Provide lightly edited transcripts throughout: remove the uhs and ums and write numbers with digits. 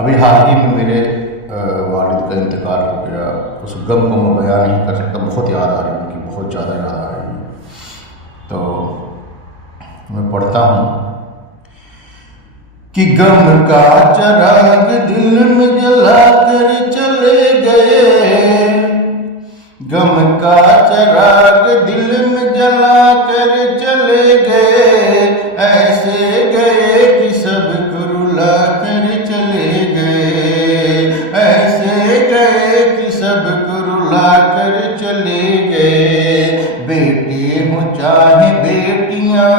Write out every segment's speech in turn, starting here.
ابھی حال ہی میں میرے والد کا انتقال ہو گیا. اس غم کو میں بیان نہیں کر سکتا. بہت یاد آ رہی ہے ان کی، بہت زیادہ یاد آ رہی ہے. تو میں پڑھتا ہوں کہ غم کا چراغ دل میں جلا کر چلے گئے، غم کا چراغ دل میں جلا کر چلے گئے، ایسے گئے کہ سب کو رلا کر چلے گئے، ایسے گئے کہ سب کو رلا کر چلے گئے. بیٹے ہوں چاہے بیٹیاں،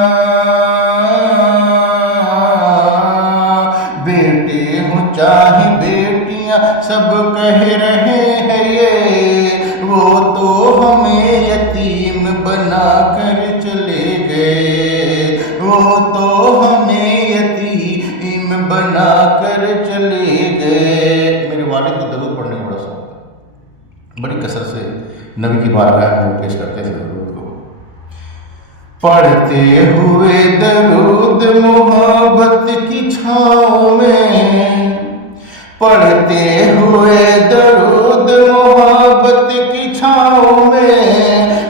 بیٹے ہوں چاہے بیٹیاں، سب کہہ رہے ہیں یہ، وہ تو ہمیں یتیم بنا کر چلے گئے، وہ تو ہمیں یتیم بنا کر چلے گئے. میرے والد کو درود پڑھنے کا بڑا شوق تھا. بڑی کثرت سے نبی کی بارگاہ میں پیش کرتے تھے درود کو. پڑھتے ہوئے درود محبت کی چھاؤں میں، پڑھتے ہوئے درود محبت کی چھاؤں میں،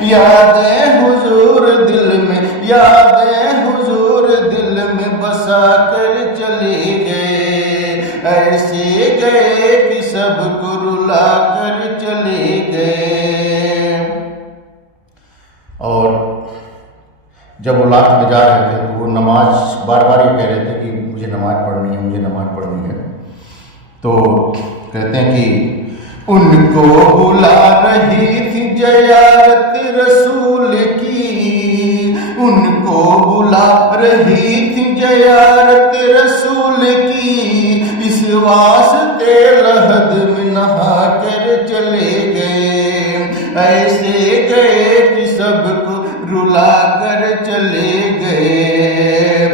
یادیں حضور دل میں، یادیں حضور دل میں بسا کر چلے گئے، ایسے گئے کہ سب کو رلا کر چلے گئے. اور جب وہ لاسٹ میں جا رہے تھے تو وہ نماز بار بار یہ کہہ رہے تھے کہ مجھے نماز پڑھنی ہے، مجھے نماز پڑھنی ہے. تو کہتے ہیں کہ ان کو بلا رہی تھی زیارت رسول کی، ان کو بلا رہی تھی زیارت رسول کی، اس واسطے لحد میں نہا کر چلے گئے، ایسے گئے کہ سب کو رلا کر چلے گئے.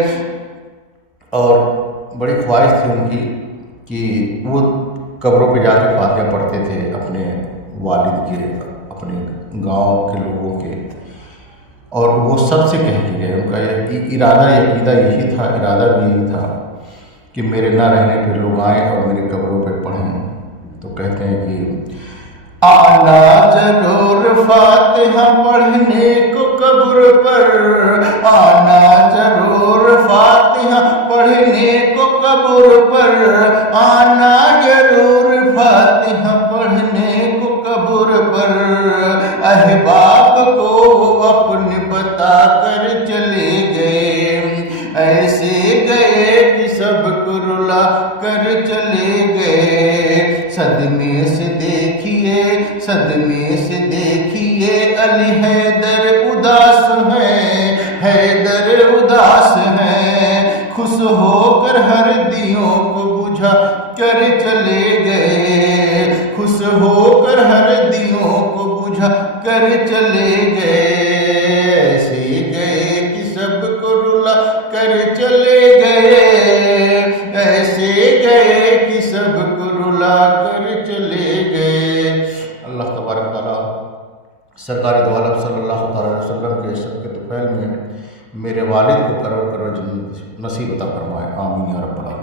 اور بڑی خواہش تھی ان کی کہ وہ قبروں پہ جا کے فاتحہ پڑھتے تھے اپنے والد کے، اپنے گاؤں کے لوگوں کے. اور وہ سب سے کہہ کے گئے، ان کا ارادہ عقیدہ یہی تھا، ارادہ بھی یہی تھا کہ میرے نہ رہنے پہ لوگ آئیں اور میری قبروں پہ پڑھیں. تو کہتے ہیں کہ آنا ضرور فاتحہ پڑھنے کو قبر پر، آنا ضرور فاتحہ پڑھنے کو قبر پر، آنا ضرور فاتحہ پڑھنے کو قبر پر. احباب کو وہ اپنے بتا کر چلے گئے، ایسے گئے کہ سب کو رلا کر چلے گئے. صدمے سے دیکھیے، صدمے سے دیکھیے علی حیدر اداس ہیں، حیدر اداس ہیں، خوش ہو کر ہر دیوں کو بجھا کر چلے گئے، خوش ہو کر ہر دیوں کو بجھا کر چلے گئے. ایسے گئے کہ سب کو رلا کر چلے گئے، ایسے گئے کہ سب کو رلا کر چلے گئے. اللہ تبارک تعالیٰ سرکار دو عالم صلی اللہ تعالیٰ علیہ وسلم کے عشق کے طفیل میں میرے والد کو کرو جنت نصیب عطا فرمائے. آمین یا رب العالمین.